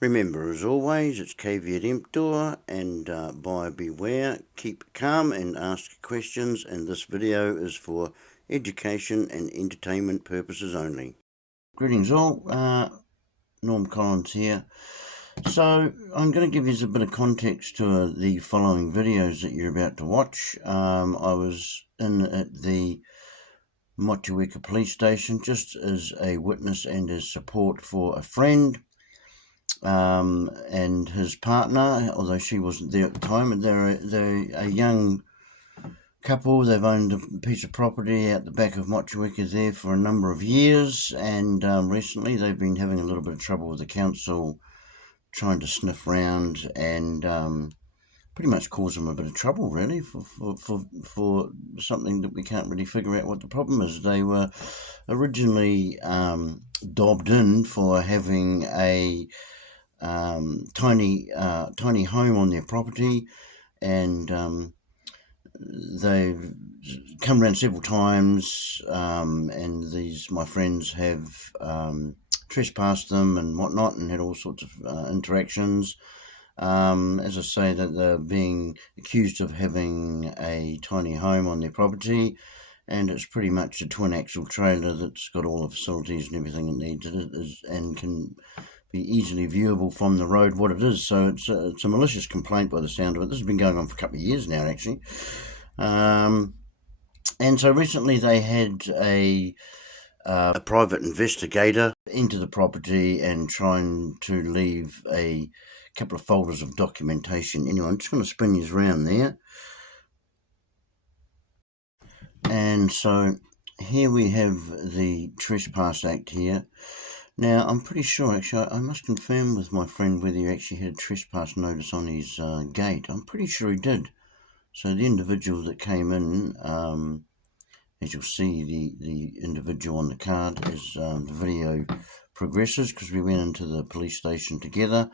Remember, as always, it's caveat emptor and buyer beware. Keep calm and ask questions, and this video is for education and entertainment purposes only. Greetings all, Norm Collins here. So I'm going to give you a bit of context to the following videos that you're about to watch. I was in at the Motueka police station just as a witness and as support for a friend and his partner, although she wasn't there at the time. And they're a young couple. They've owned a piece of property out the back of Motueka there for a number of years, and recently they've been having a little bit of trouble with the council trying to sniff round and pretty much cause them a bit of trouble, really, for something that we can't really figure out what the problem is. They were originally dobbed in for having a tiny home on their property, and they've come around several times, and my friends have trespassed them and whatnot, and had all sorts of interactions. As I say, that they're being accused of having a tiny home on their property, and it's pretty much a twin axle trailer that's got all the facilities and everything it needs, and can be easily viewable from the road what it is. So it's a malicious complaint by the sound of it. This has been going on for a couple of years now, actually. And so recently they had a private investigator into the property and trying to leave a couple of folders of documentation. Anyway, I'm just going to spin you around there. And so here we have the Trespass Act here. Now, I'm pretty sure, actually, I must confirm with my friend whether he actually had a trespass notice on his gate. I'm pretty sure he did. So the individual that came in, as you'll see, the individual on the card as the video progresses, because we went into the police station together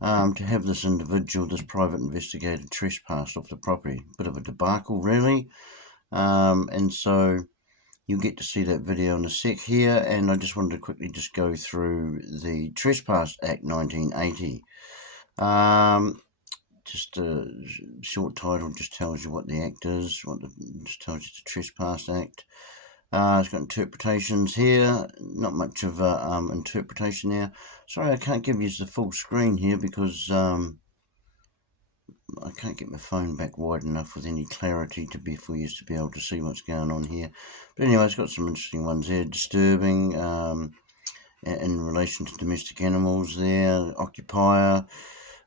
to have this individual, this private investigator, trespass off the property. Bit of a debacle, really. And so you'll get to see that video in a sec here, and I just wanted to quickly just go through the Trespass Act 1980. Just a short title just tells you what the act is, just tells you the Trespass Act. It's got interpretations here, not much of a interpretation there. Sorry, I can't give you the full screen here because I can't get my phone back wide enough with any clarity for you to be able to see what's going on here. But anyway, it's got some interesting ones here. Disturbing in relation to domestic animals there. Occupier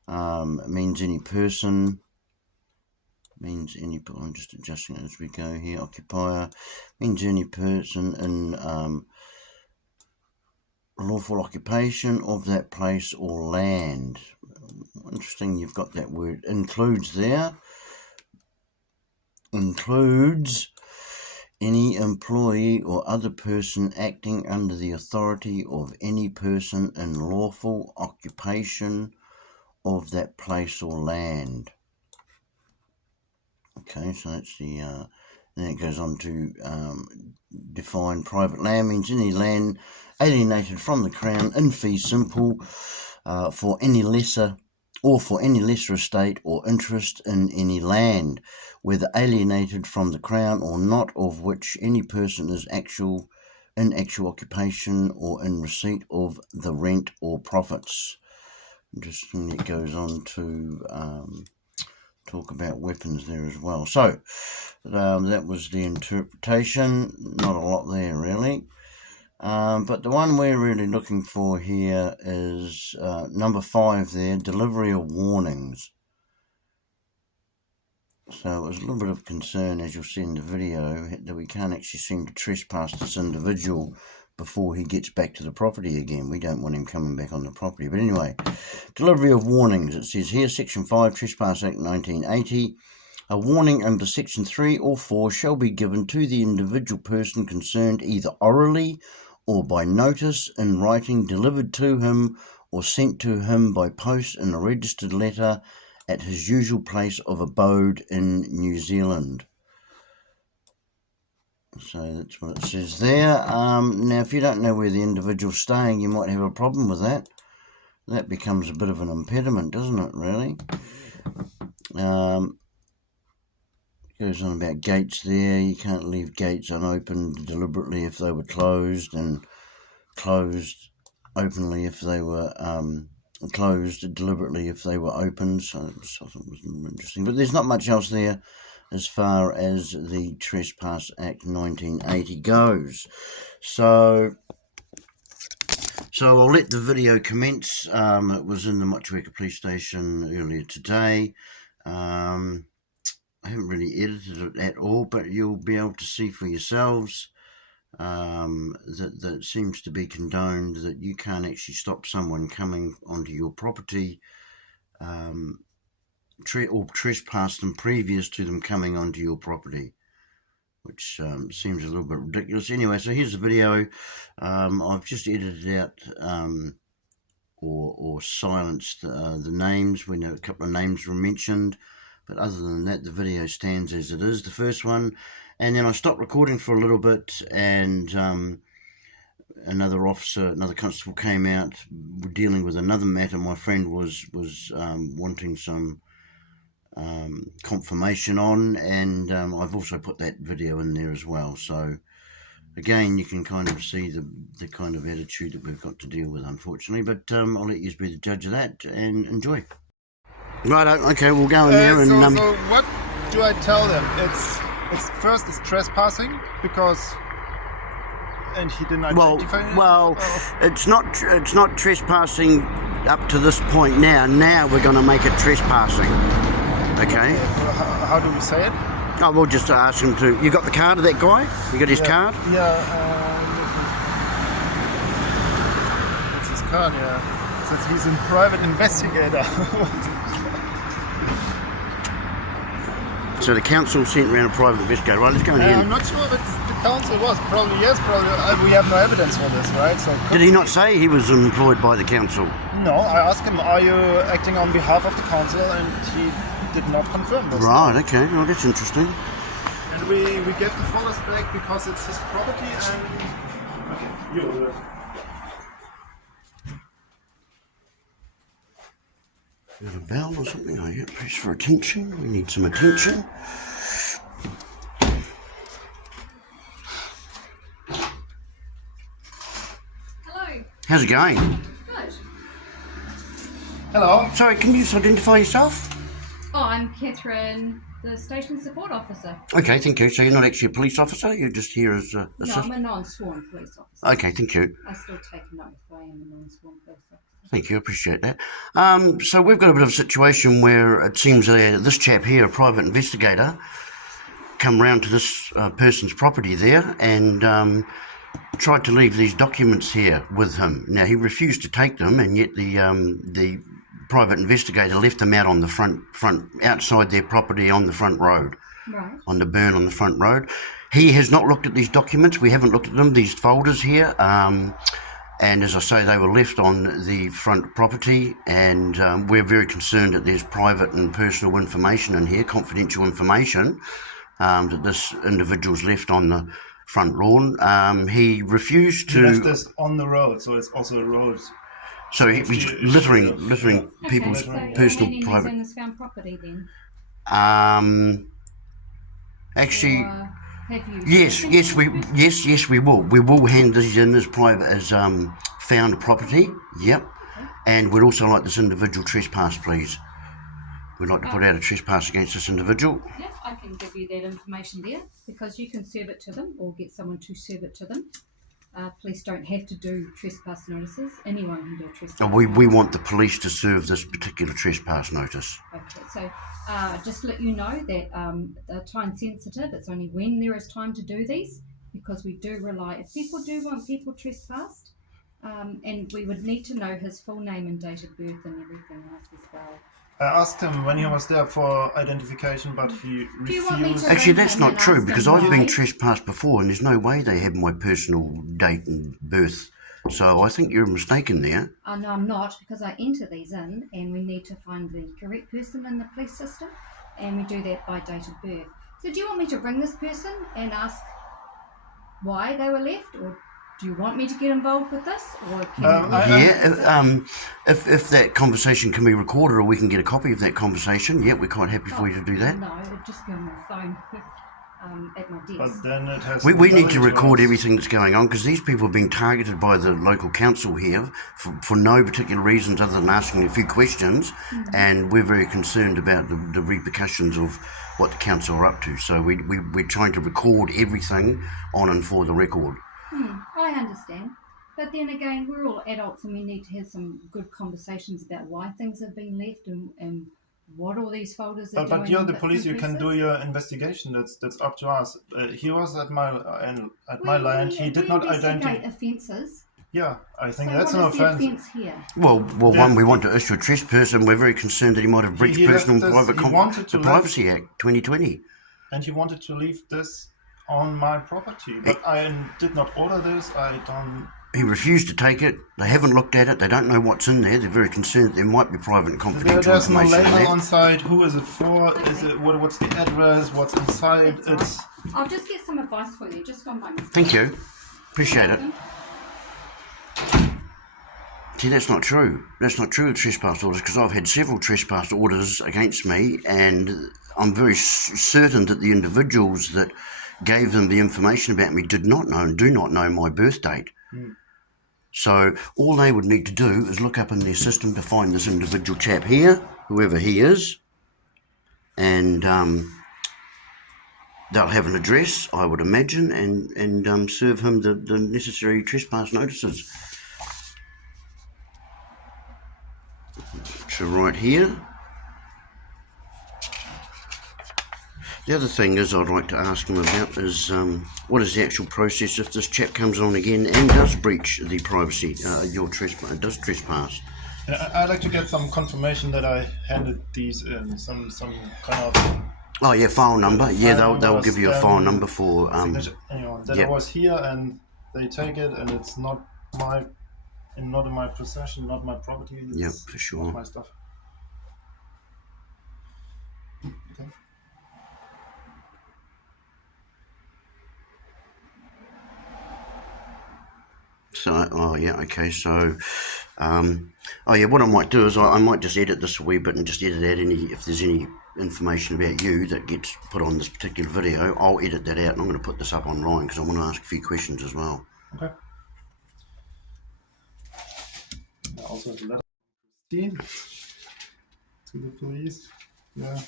means any person. I'm just adjusting it as we go here. Occupier means any person in lawful occupation of that place or land. Interesting, you've got that word includes there. Includes any employee or other person acting under the authority of any person in lawful occupation of that place or land. Okay, so that's the then it goes on to define private land means any land alienated from the Crown in fee simple for any lesser estate or interest in any land, whether alienated from the Crown or not, of which any person is in actual occupation or in receipt of the rent or profits. Interestingly, it goes on to talk about weapons there as well. So that was the interpretation. Not a lot there, really. But the one we're really looking for here is number 5 there, delivery of warnings. So it was a little bit of concern, as you'll see in the video, that we can't actually seem to trespass this individual before he gets back to the property again. We don't want him coming back on the property. But anyway, delivery of warnings. It says here, Section 5, Trespass Act 1980. A warning under Section 3 or 4 shall be given to the individual person concerned either orally or by notice in writing delivered to him or sent to him by post in a registered letter at his usual place of abode in New Zealand. So that's what it says there. Now, if you don't know where the individual's staying, you might have a problem with that. that becomes a bit of an impediment, doesn't it, really? Goes on about gates there. You can't leave gates unopened deliberately if they were closed, and closed openly if they were closed deliberately if they were open. So I thought it was interesting. But there's not much else there as far as the Trespass Act 1980 goes. So I'll let the video commence. It was in the Motueka Police Station earlier today. I haven't really edited it at all, but you'll be able to see for yourselves that it seems to be condoned that you can't actually stop someone coming onto your property or trespass them previous to them coming onto your property, which seems a little bit ridiculous. Anyway, so here's the video. I've just edited out or silenced the names when a couple of names were mentioned. But other than that, the video stands as it is, the first one. And then I stopped recording for a little bit, and another officer, another constable came out dealing with another matter. My friend was wanting some confirmation on, and I've also put that video in there as well. So again, you can kind of see the kind of attitude that we've got to deal with, unfortunately. But I'll let you be the judge of that and enjoy. Right, okay, we'll go in there and... So what do I tell them? It's trespassing because... And he didn't identify me? Well, it's not trespassing up to this point now. Now we're going to make it trespassing. Okay? How do we say it? Oh, we'll just ask him to... You got the card of that guy? You got his card? Yeah. That's his card, yeah. Says he's a private investigator. So the council sent around a private investigator. Right, let's go in here. I'm not sure if the council was. Probably yes, probably. We have no evidence for this, right? So did he not say he was employed by the council? No, I asked him, are you acting on behalf of the council? And he did not confirm this. Right, okay. Well, that's interesting. And we gave the forest back because it's his property and... Okay, you... Got a bell or something? Oh, yeah, press for attention. We need some attention. Hello. How's it going? Good. Hello. Sorry, can you just identify yourself? Oh, I'm Catherine, the station support officer. Okay, thank you. So you're not actually a police officer? You're just here as a... No, I'm a non-sworn police officer. Okay, thank you. I still take an oath. I am a non-sworn police officer. Thank you, I appreciate that. So we've got a bit of a situation where it seems this chap here, a private investigator, come round to this person's property there and tried to leave these documents here with him. Now, he refused to take them, and yet the private investigator left them out on the front outside their property on the front road. Right. On the burn on the front road. He has not looked at these documents. We haven't looked at them, these folders here. And as I say, they were left on the front property, and we're very concerned that there's private and personal information in here, confidential information, that this individual's left on the front lawn. He refused to... He left this on the road, so it's also a road. So he's littering people's personal private... in this found property then? Actually... Have you Yes, we will. We will hand these in as private, as found property. Yep. Okay. And we'd also like this individual trespassed, please. We'd like to put out a trespass against this individual. Yeah, I can give you that information there because you can serve it to them or get someone to serve it to them. Police don't have to do trespass notices. Anyone can do a trespass. We want the police to serve this particular trespass notice. Okay, so just to let you know that they're time sensitive. It's only when there is time to do these, because we do rely, if people do want people trespassed, and we would need to know his full name and date of birth and everything else as well. I asked him when he was there for identification, but he refused. Do you want me to Actually, that's not true, because I've been why? trespassed before, and there's no way they have my personal date and birth. So I think you're mistaken there. No, I'm not, because I enter these in, and we need to find the correct person in the police system, and we do that by date of birth. So do you want me to ring this person and ask why they were left, or Do you want me to get involved with this, or can If that conversation can be recorded, or we can get a copy of that conversation, yeah, we're quite happy for you to do that. No, it'd just be on my phone at my desk. But then it has. We need to record everything that's going on, because these people are being targeted by the local council here for no particular reasons other than asking a few questions, and we're very concerned about the repercussions of what the council are up to. So we're trying to record everything on and for the record. I understand. But then again, we're all adults and we need to have some good conversations about why things have been left and what all these folders are doing. But you're the bits police. and You can do pieces. your investigation. That's up to us. He was at my land. He did not identify. Offences. Yeah, I think So that's what an is the offence. offence here? Well, one, we want to issue a trespass, and we're very concerned that he might have breached He left Personal and us- Private he wanted to the Privacy Act 2020. And he wanted to leave this on my property, but I did not order this. I don't. He refused to take it. They haven't looked at it. They don't know what's in there. They're very concerned that there might be private and confidential There's no information in label there. on site. Who is it for? Is it what's the address? What's inside? That's all right. I'll just get some advice for you. Just one moment. Thank you. Appreciate it. See, that's not true. That's not true of trespass orders, because I've had several trespass orders against me, and I'm very certain that the individuals that gave them the information about me did not know and do not know my birth date. So all they would need to do is look up in their system to find this individual chap here, whoever he is, and they'll have an address, I would imagine, and serve him the necessary trespass notices. So right here. The other thing is I'd like to ask him about is what is the actual process if this chap comes on again and does breach the privacy, your trespass, does trespass. And I'd like to get some confirmation that I handed these in, some kind of. Oh yeah, file number. Yeah, they'll numbers, give you a file number for signature. Anyway, that yep. I was here and they take it and it's not in my possession, not my property. It's Yep, for sure. not my stuff. Okay. So, oh yeah, okay, so, oh yeah, what I might do is I might just edit this a wee bit and just edit out if there's any information about you that gets put on this particular video, I'll edit that out and I'm going to put this up online because I want to ask a few questions as well. Okay. I also have a letter from Christine to the police. Yeah.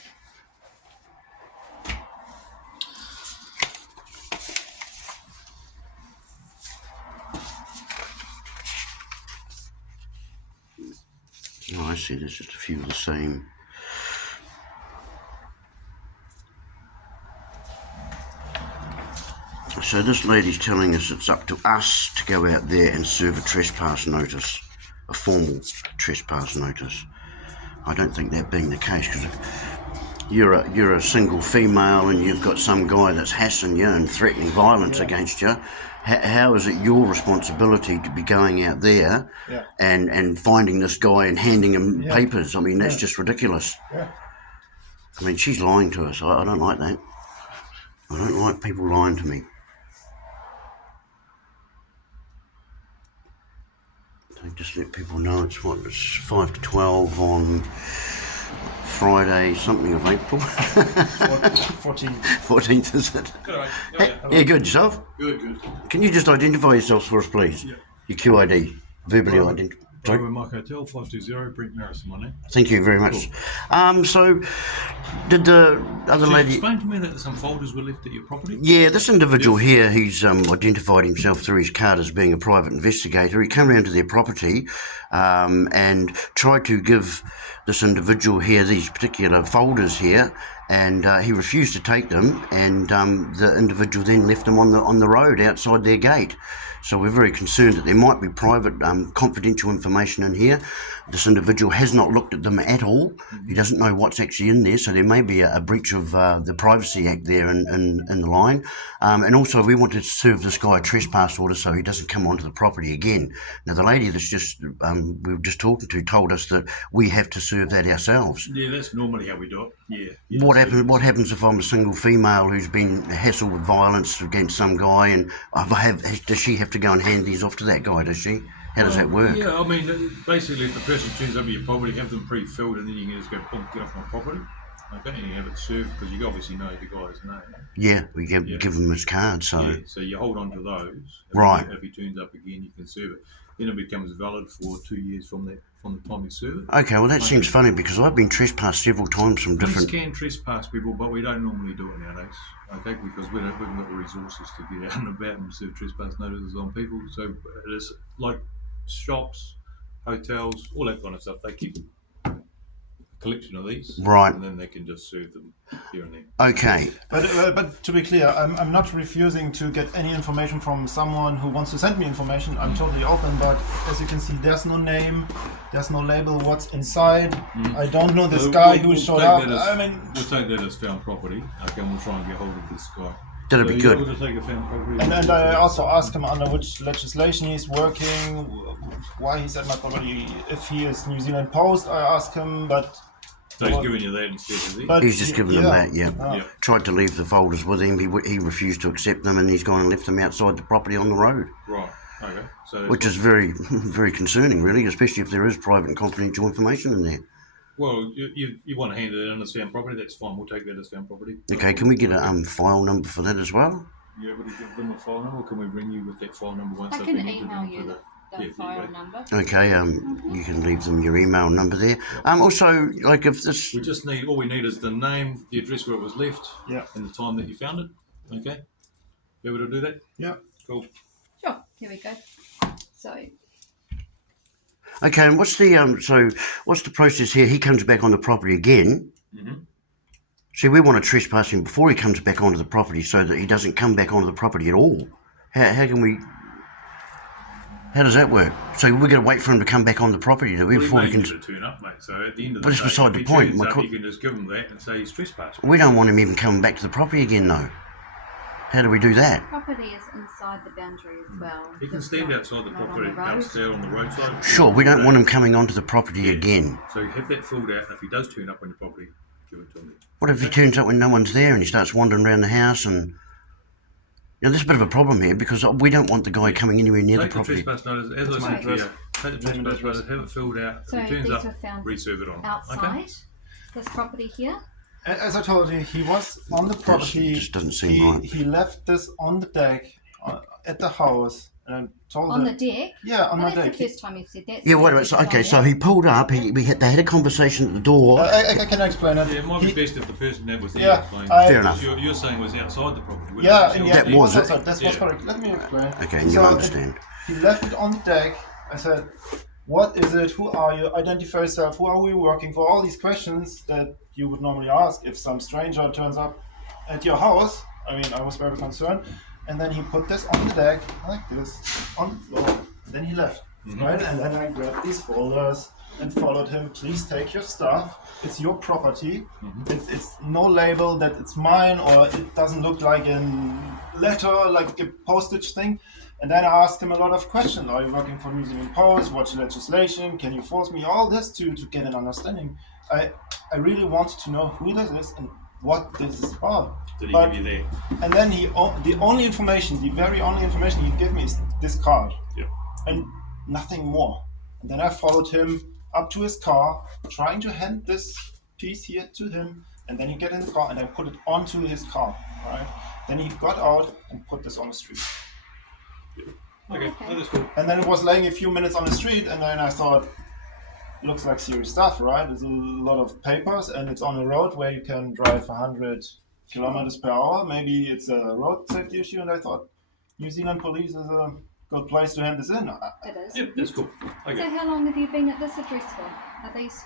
Oh, I see, there's just a few of the same. So this lady's telling us it's up to us to go out there and serve a trespass notice, a formal trespass notice. I don't think that being the case, because if you're a single female and you've got some guy that's hassling you and threatening violence against you, how is it your responsibility to be going out there and finding this guy and handing him papers? I mean, that's just ridiculous. Yeah. I mean, she's lying to us. I don't like that. I don't like people lying to me. So just let people know it's 5 to 12 on Friday, something of April. 14th. 14th, is it? Good, right? Yeah, good. Yourself? Good, good. Can you just identify yourselves for us, please? Yeah. Your QID, verbally identify. Bravo Mike Hotel 520, Brent Marison, my name. Thank you very much. So, did the other So lady... explain to me that some folders were left at your property? Yeah, this individual here, he's identified himself through his card as being a private investigator. He came around to their property and tried to give this individual here these particular folders here, and he refused to take them, and the individual then left them on the road outside their gate. So we're very concerned that there might be private confidential information in here. This individual has not looked at them at all. He doesn't know what's actually in there, so there may be a breach of the Privacy Act there in the line. And also we wanted to serve this guy a trespass order so he doesn't come onto the property again. Now the lady that's just we were just talking to told us that we have to serve that ourselves. Yeah, that's normally how we do it. Yeah. what happens? What happens if I'm a single female who's been hassled with violence against some guy, and does she have to go and hand these off to that guy? Does she? How does that work? Yeah, I mean, basically, if the person turns up at your property, have them pre-filled, and then you can just go, boom, get off my property. Okay, and you have it served because you obviously know the guy's name. Yeah, we give him his card. So Yeah, so you hold on to those. Right. If he turns up again, you can serve it. Then it becomes valid for 2 years from the time you serve it. okay, well that seems funny because I've been trespassed several times from different. Police can trespass people, but we don't normally do it nowadays. Okay, because we haven't got the resources to get out and about and serve trespass notices on people. So it is like shops, hotels, all that kind of stuff. They keep a collection of these, Right. and then they can just serve them here and there. Okay, But to be clear, I'm not refusing to get any information from someone who wants to send me information. I'm totally open, but as you can see, there's no name, there's no label what's inside. I don't know this So guy we'll who showed take up. that as- I mean, we'll take that as found property. Okay, and we'll try and get hold of this guy. that'd be good. Able to take a found property. and I also asked him under which legislation he's working, why he's at my property. If he is New Zealand Post, I asked him, but So he's giving you that instead, is he? but He's just given them that. Yeah. Yeah. Tried to leave the folders with him. He refused to accept them, and he's gone and left them outside the property on the road, Right. Okay. So which is very very concerning, really, especially if there is private and confidential information in there. well, you want to hand it in as found property? That's fine. We'll take that as found property. Okay, can we get a file number for that as well? You able to give them a file number, or can we ring you with that file number once I they've can been entered email into you the? the Yeah, file there you go. number. Okay, you can leave them your email number there. Also, like if this, We just need all we need is the name, the address where it was left, Yeah. and the time that you found it. Okay. You able to do that? yeah. Cool. Sure, here we go. So, okay, and what's the process here? He comes back on the property again. Mm-hmm. See, we want to trespass him before he comes back onto the property, so that he doesn't come back onto the property at all. How can we? How does that work? So we're going to wait for him to come back on the property, do we? Well, Before he we may can. need to turn up, mate. So at the end of But the it's day, beside if the he point. turns My up, co- you can just give him that and say he's trespassing. We don't want him even coming back to the property again, though. How do we do that? property is inside the boundary as well. He can It's stand not- outside the not on property, the road. out there on the roadside. Sure, we don't want him coming onto the property again. So you have that filled out, and if he does turn up on your property, give it to him. What if he turns up when no one's there and he starts wandering around the house and... You know, there's a bit of a problem here because we don't want the guy coming anywhere near the Take the property. trespass notice, as I said to you, take the trespass notice, have it filled out. So If he turns these up, were found reserve it on. outside Okay? this property here. As I told you, he was on the property. just doesn't seem he, right. He left this on the deck at the house, and I told On him. the deck? Yeah, on Oh, my that's deck. the first time you've said that. Yeah, wait, so, okay, so he pulled up, they had a conversation at the door. I can explain it. Yeah, it might be He- best if the person that was there Yeah, explained. Fair enough. You're saying was outside the property. wasn't Yeah, it? and So yeah, That he was it. outside. That was Yeah. correct. Let me explain. Okay, and you So understand. He left it on the deck. I said, "What is it? Who are you? Identify yourself. Who are we working for?" All these questions that you would normally ask if some stranger turns up at your house. I mean, I was very concerned. And then he put this on the deck like this on the floor. Then he left. Right, and then I grabbed these folders and followed him. Please take your stuff. It's your property. It's no label that it's mine, or it doesn't look like a letter, like a postage thing. And then I asked him a lot of questions. Are you working for New Zealand Post? What's legislation? Can you force me? All this to get an understanding. I really wanted to know who this is and what this is about. Did he But- give you that? And then the only information, the very only information he gave me is this card. Yeah. And nothing more. And then I followed him up to his car, trying to hand this piece here to him, and then he get in the car and I put it onto his car, right? Then he got out and put this on the street. Okay, Okay. no, that's cool. And then it was laying a few minutes on the street, and then I thought, looks like serious stuff, right? There's a lot of papers, and it's on a road where you can drive 100 kilometers per hour. Maybe it's a road safety issue, and I thought New Zealand police is a good place to hand this in. It is. Yep, that's cool. So Okay. how long have you been at this address for? Are these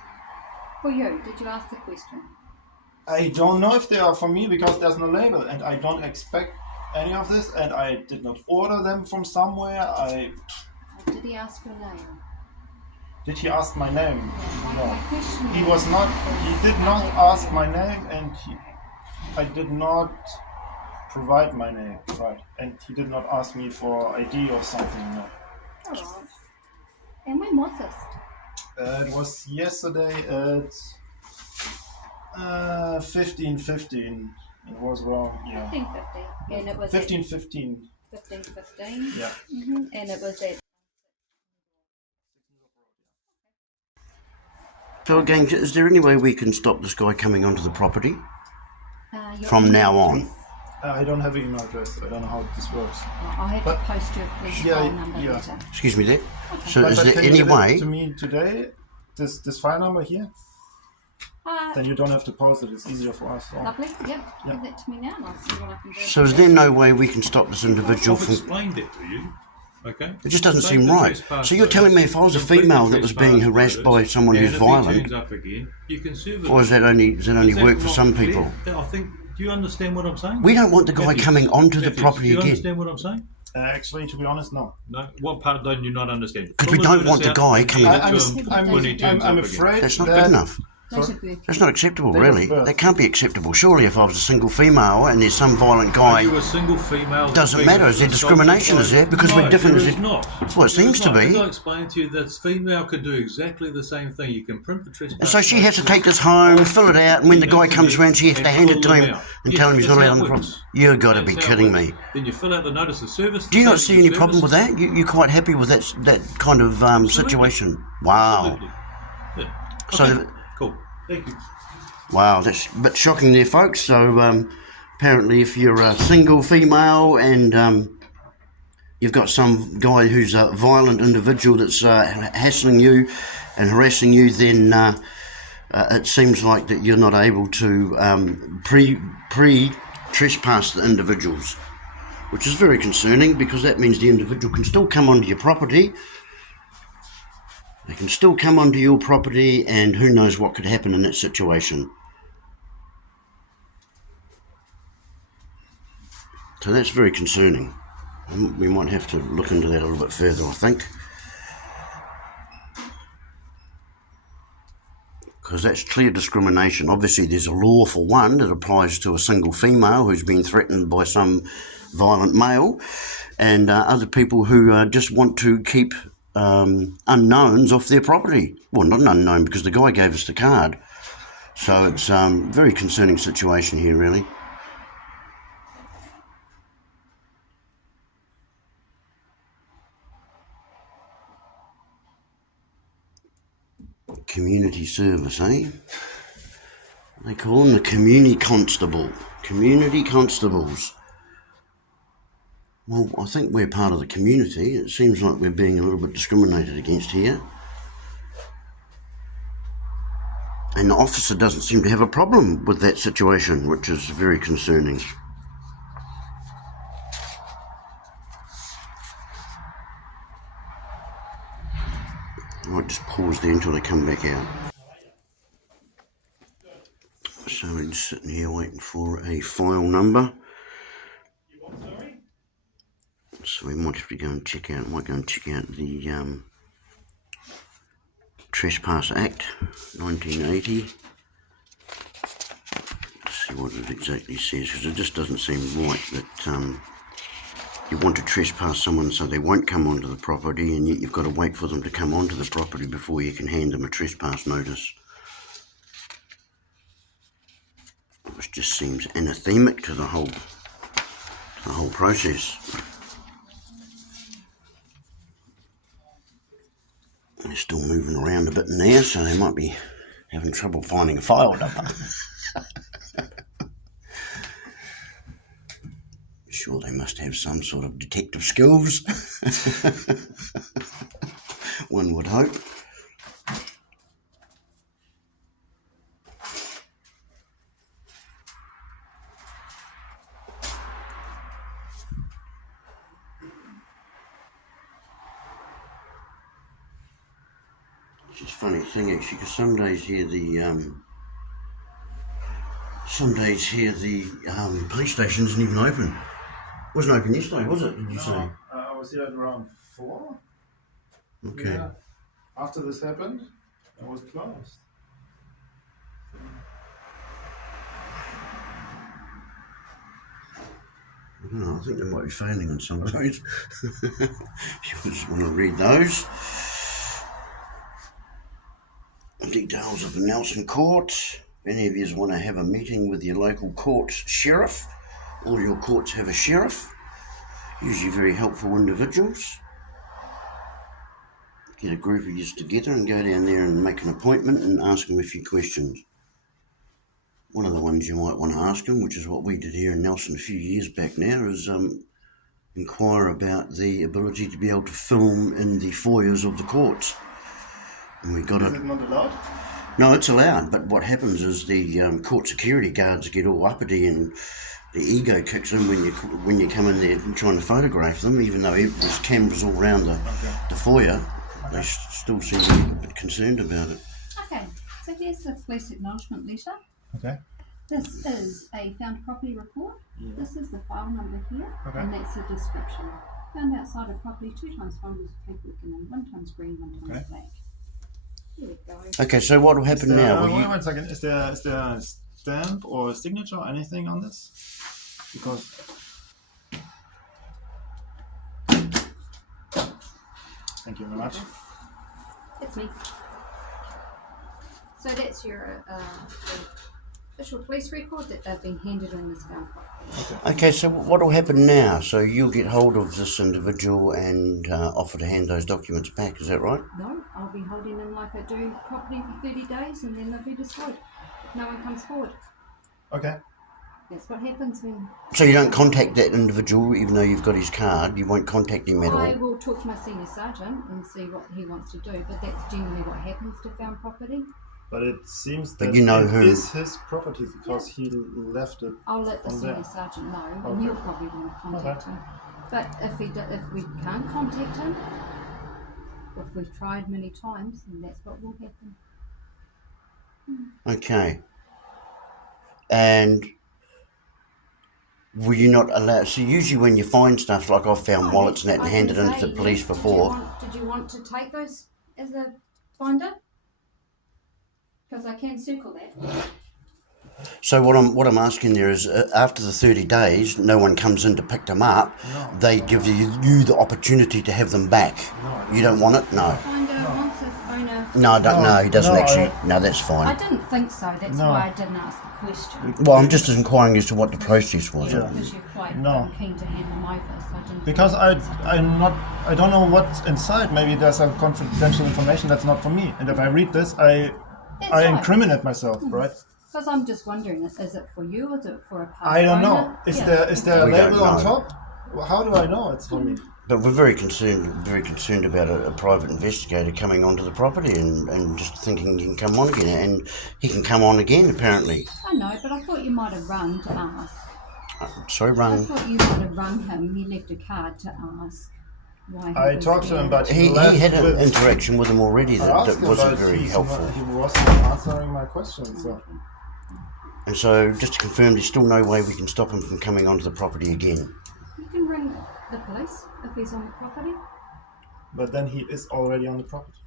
for you? Did you ask the question? I don't know if they are for me because there's no label, and I don't expect any of this, and I did not order them from somewhere. Or did he ask your name? Did he ask my name? My No. question He is- was not. He did not ask my name, and I did not provide my name, right? And he did not ask me for ID or something. No. Alright. And when was this? It was yesterday at 15-15. It was wrong. Yeah. 15-15. And it was 15-15. 15-15. Yeah. And it was at. So again, is there any way we can stop this guy coming onto the property Your from email now on? address? I don't have an email address. I don't know how this works. I'll have But- to post your police Yeah, phone number yeah. later. Excuse me there. So But is there can you any give it way? to me today? This file number here? Then you don't have to post it. It's easier for us. So. Lovely. Yep. Give that to me now and I'll see what I can do. So is there no way we can stop this individual I've from... explained it to you. Okay. It just doesn't Take seem the right. trespass So you're telling me if I was a complete the female that was being trespass harassed by notice, someone who's and if he violent, turns up again, you can serve it. or does that only work for some people? I think. Do you understand what I'm saying? We don't want the guy Matthews, coming onto the Matthews, property do you again. understand what I'm saying? Actually, to be honest, no. No. What part don't you not understand? Because we don't want the guy coming- I'm afraid That's not that- good enough. Those are birth That's not acceptable, They really. were birth. That can't be acceptable. Surely if I was a single female and there's some violent guy... Are you a single female? Doesn't matter. Is there discrimination, is there? Because we're different, There is is it? not. Well, it seems to be. As I explained to you, that female could do exactly the same thing. You can print the trespass. And so she has to take this home, fill it out, and when the guy comes round, she has to hand it to him and tell him he's not allowed on the property. You've got to be kidding me. Then you fill out the notice of service. Do you not see any problem with that? You're quite happy with that kind of situation? Wow. Absolutely. Yeah. So Okay. the- Cool. Thank you. Wow, that's a bit shocking there, folks. So apparently if you're a single female and you've got some guy who's a violent individual that's hassling you and harassing you, then it seems like that you're not able to pre-trespass the individuals, which is very concerning because that means the individual can still come onto your property. They can still come onto your property, and who knows what could happen in that situation. So that's very concerning. We might have to look into that a little bit further, I think. Because that's clear discrimination. Obviously there's a law for one that applies to a single female who's been threatened by some violent male, and other people who just want to keep unknowns off their property. Well, not an unknown, because the guy gave us the card. So it's a very concerning situation here, really. Community service, eh? They call them the community constable. Community constables. Well, I think we're part of the community. It seems like we're being a little bit discriminated against here. And the officer doesn't seem to have a problem with that situation, which is very concerning. I might just pause there until they come back out. So we're just sitting here waiting for a file number. So we might have to go and check out, the Trespass Act 1980. Let's see what it exactly says, because it just doesn't seem right that you want to trespass someone so they won't come onto the property, and yet you've got to wait for them to come onto the property before you can hand them a trespass notice. Which just seems anathemic to the whole process. They're still moving around a bit in there, so they might be having trouble finding a file number. Sure, they must have some sort of detective skills. One would hope. It's just a funny thing actually, because some days here the police station isn't even open. It wasn't open yesterday, was it? Did you say? I was here at around 4. Okay. Yeah. After this happened, it was closed. I don't know, I think they might be failing on some of those. If you just want to read those. Details of the Nelson Court. If any of you want to have a meeting with your local court's sheriff, all your courts have a sheriff, usually very helpful individuals. Get a group of you together and go down there and make an appointment and ask them a few questions. One of the ones you might want to ask them, which is what we did here in Nelson a few years back now, is inquire about the ability to be able to film in the foyers of the courts. And we got Is it not allowed? No, it's allowed, but what happens is the court security guards get all uppity and the ego kicks in when you come in there and trying to photograph them, even though there's cameras all around the foyer. They still seem to be a bit concerned about it. Okay, so here's the police acknowledgement letter. Okay. This is a found property report. Yeah. This is the file number here, Okay. and that's the description. Found outside of property 2 times bundles of paperwork and then 1 times green, 1 times Okay. black. Here we go. Okay, so what will happen now? Will Wait you, one second. Is there a stamp or a signature or anything on this? Because thank you very much. That's me. So that's your official police record that they've been handed in this found property. okay, so what will happen now? So you'll get hold of this individual and offer to hand those documents back, is that right? No, I'll be holding them like I do property for 30 days and then they'll be destroyed if no one comes forward. Okay. That's what happens when So you don't contact that individual, even though you've got his card, you won't contact him at I all? will talk to my senior sergeant and see what he wants to do, but that's generally what happens to found property. But it seems But that you know it who- is his property because he left it. I'll let the On senior there. sergeant know, and Okay. he'll probably want to contact Okay. him. But if we can't contact him, or if we've tried many times, then that's what will happen. Okay. And were you not allowed? So usually when you find stuff, like I've found wallets and that and I handed can into the say, police yes. before. Did you want to take those as a finder? Because I can circle that. So what I'm asking there is, after the 30 days, no one comes in to pick them up. No. They give you the opportunity to have them back. No. You don't want it? No. Finder wants a owner. No, I don't No, know. He doesn't no, actually. I- No, that's I fine. didn't think so. That's No. why I didn't ask the question. Well, I'm just inquiring as to what the process was. Yeah. Because you're quite No. keen to hand them over, so I didn't. Because I don't know what's inside. Maybe there's some confidential information that's not for me. And if I read this, I fine. incriminate myself, right? Because I'm just wondering, is it for you or is it for a past I don't know. owner? Is Yeah. there a We don't label on know. top? Well, how do I know it's for me? But we're very concerned about a private investigator coming onto the property and just thinking he can come on again. And he can come on again, apparently. I know, but I thought you might have run to ask. Sorry, I run. thought you might have run him. He left a card to ask why. I was talked to there. him, but He left had an with. interaction with him already I that asked him, wasn't but very helpful. He wasn't answering my questions. So. And so, just to confirm, there's still no way we can stop him from coming onto the property again. You can ring the police if he's on the property. But then he is already on the property.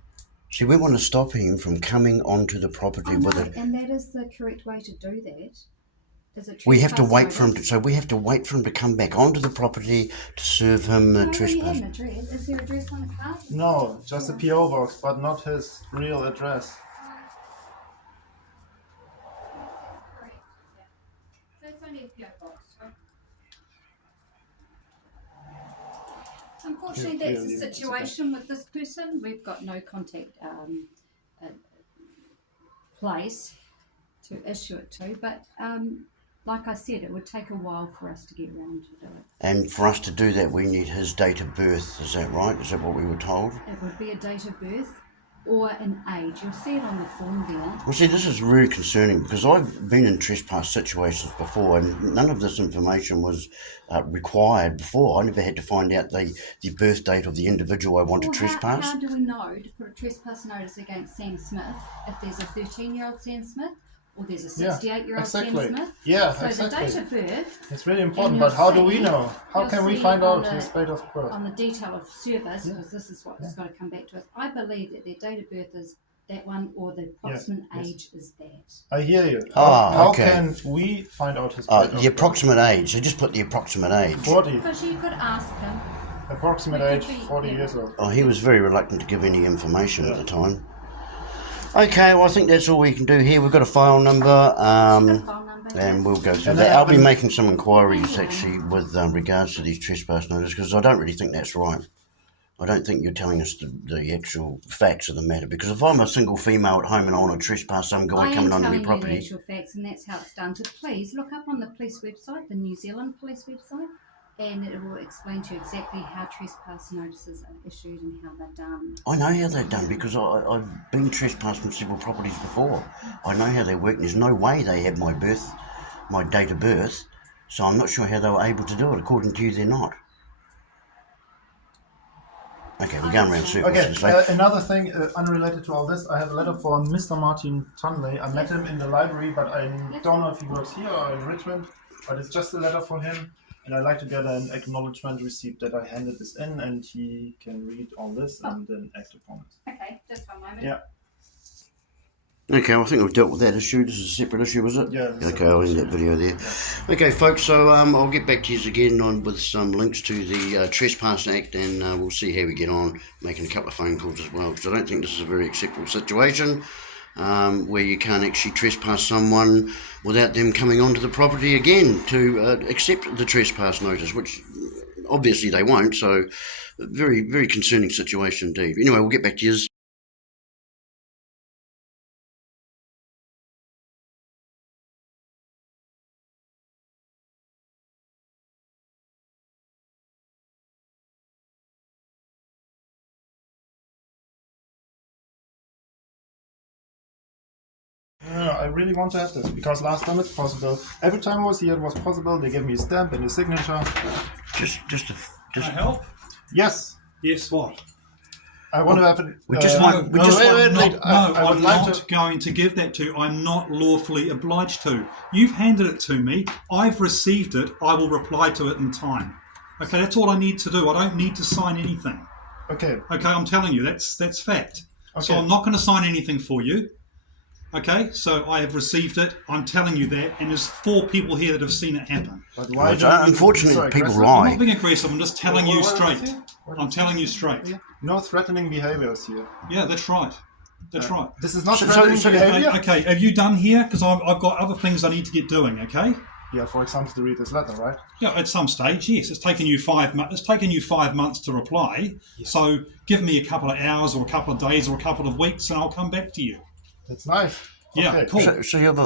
See, we want to stop him from coming onto the property I with know, it. and that is the correct way to do that. Is a We have to trespass wait for him. notice. So we have to wait for him to come back onto the property to serve him No, a no, you trespass. have an address. Is there an address on the card? No, just a PO box, but not his real address. Correct. Yeah. So it's only a PO box, right? Unfortunately, Yeah, that's the clearly, it's situation with this person. We've got no contact place to issue it to, but like I said, it would take a while for us to get around to do it. And for us to do that, we need his date of birth. Is that right? Is that what we were told? It would be a date of birth or an age. You'll see it on the form there. Well, see, this is really concerning because I've been in trespass situations before and none of this information was required before. I never had to find out the birth date of the individual I want to Well, trespass. How do we know to put a trespass notice against Sam Smith if there's a 13-year-old Sam Smith or there's a 68-year-old exactly. Sam Smith? Yeah, So exactly. the date of birth It's really important, you'll but how do we see- know? How you'll can we see find on out his the- date of birth? on the detail of service, Yeah. because this is what's got to come back to us. I believe that their date of birth is that one or the approximate yes. age is that. I hear you. Ah, How okay. can we find out his date of The birth? approximate age. So just put the approximate age. 40. Because you could ask him. Approximate It age, could be, 40 yeah. years old. Oh, he was very reluctant to give any information at the time. Okay, well, I think that's all we can do here. We've got a file number, Phone number, and we'll go through And that. then- I'll be making some inquiries actually with regards to these trespass notices, because I don't really think that's right. I don't think you're telling us the actual facts of the matter, because if I'm a single female at home and I want to trespass some guy I am coming onto telling my you the property, actual facts, and that's how it's done. So please look up on the police website, the New Zealand police website, and it will explain to you exactly how trespass notices are issued and how they're done. I know how they're done because I've been trespassed from several properties before. I know how they work. There's no way they have my date of birth, so I'm not sure how they were able to do it. According to you, they're not. Okay, we're going around circles. Okay, So another thing unrelated to all this, I have a letter from Mr. Martin Tunley. I met him in the library, but I don't know if he works here or in Richmond, but it's just a letter for him. And I'd like to get an acknowledgement receipt that I handed this in, and he can read all this and then act upon it. Okay, just one moment. Yeah. okay, well, I think we've dealt with that issue. This is a separate issue, was it? Yeah, it's a Okay, I'll end that video there. Okay, folks. So I'll get back to you again with some links to the Trespass Act, and we'll see how we get on, making a couple of phone calls as well, because I don't think this is a very acceptable situation. Where you can't actually trespass someone without them coming onto the property again to accept the trespass notice, which obviously they won't. So, very, very concerning situation indeed. Anyway, we'll get back to you. No, I really want to have this because last time it's possible. Every time I was here, it was possible. They gave me a stamp and a signature. Can I help? Yes, Yes, what? I want to have it. we just want- we no, just- wait, I'm wait, not, I would I'm like not to. going to give that to you. I'm not lawfully obliged to. You've handed it to me. I've received it. I will reply to it in time. Okay, that's all I need to do. I don't need to sign anything. Okay, Okay, I'm telling you, that's fact. So Okay. I'm not going to sign anything for you. Okay, so I have received it. I'm telling you that, and there's 4 people here that have seen it happen. but why? It's don't you be unfortunate so people aggressive? lie. I'm not being aggressive. I'm just telling you What is straight. here? What I'm is telling you straight. here? No threatening behaviors here. Yeah, that's right. That's right. This is not So- threatening so- behavior. Okay, have you done here? Because I've got other things I need to get doing. Okay. Yeah, for example, to read this letter, right? Yeah, at some stage, yes. It's taken you 5 months. It's taken you 5 months to reply. So give me a couple of hours, or a couple of days, or a couple of weeks, and I'll come back to you. That's nice. Yeah, Okay. cool. So you have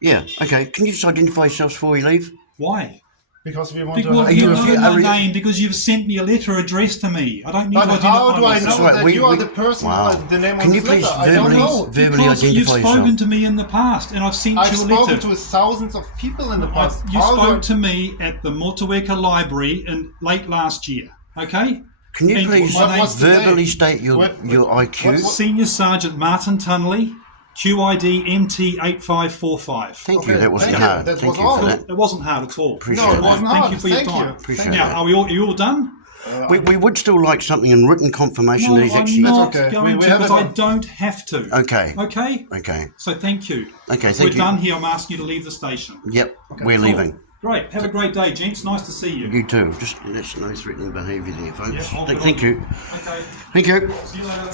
yeah. Okay, can you just identify yourselves before we leave? Why? Because we want Because to. Are you you know a- my are you- name because you've sent me a letter addressed to me. I don't need But to identify how do I myself. know right, that we- you are we- the person Wow. with the name Can on you this please letter? I don't know. verbally Because you've identify spoken yourself? to me in the past, and I've sent I've you a spoken letter. to thousands of people in the past. You How do spoke I- to me at the Motueka Library in late last year. Okay. Can you And please my what's the verbally name? state your What- IQ? what- Senior Sergeant Martin Tunley, QID MT8545. Thank you. Okay, That wasn't thank you. hard. That Thank was you all. for that. It wasn't hard at all. Appreciate No, it that. wasn't Thank hard. you for your Thank time. you. Appreciate Thank that. Now, are you all done? We would still like something in written confirmation No, that he's I'm actually. not okay. going We to have because it I on- don't have to. Okay. Okay. Okay. So thank you. Okay. We're Thank you. done here. I'm asking you to leave the station. Yep. We're Cool. leaving. Great. Have a great day, gents. Nice to see you. You too. Just that's no threatening behaviour there, folks. Yeah, I'll Thank get on. you. Okay. Thank you. See you later.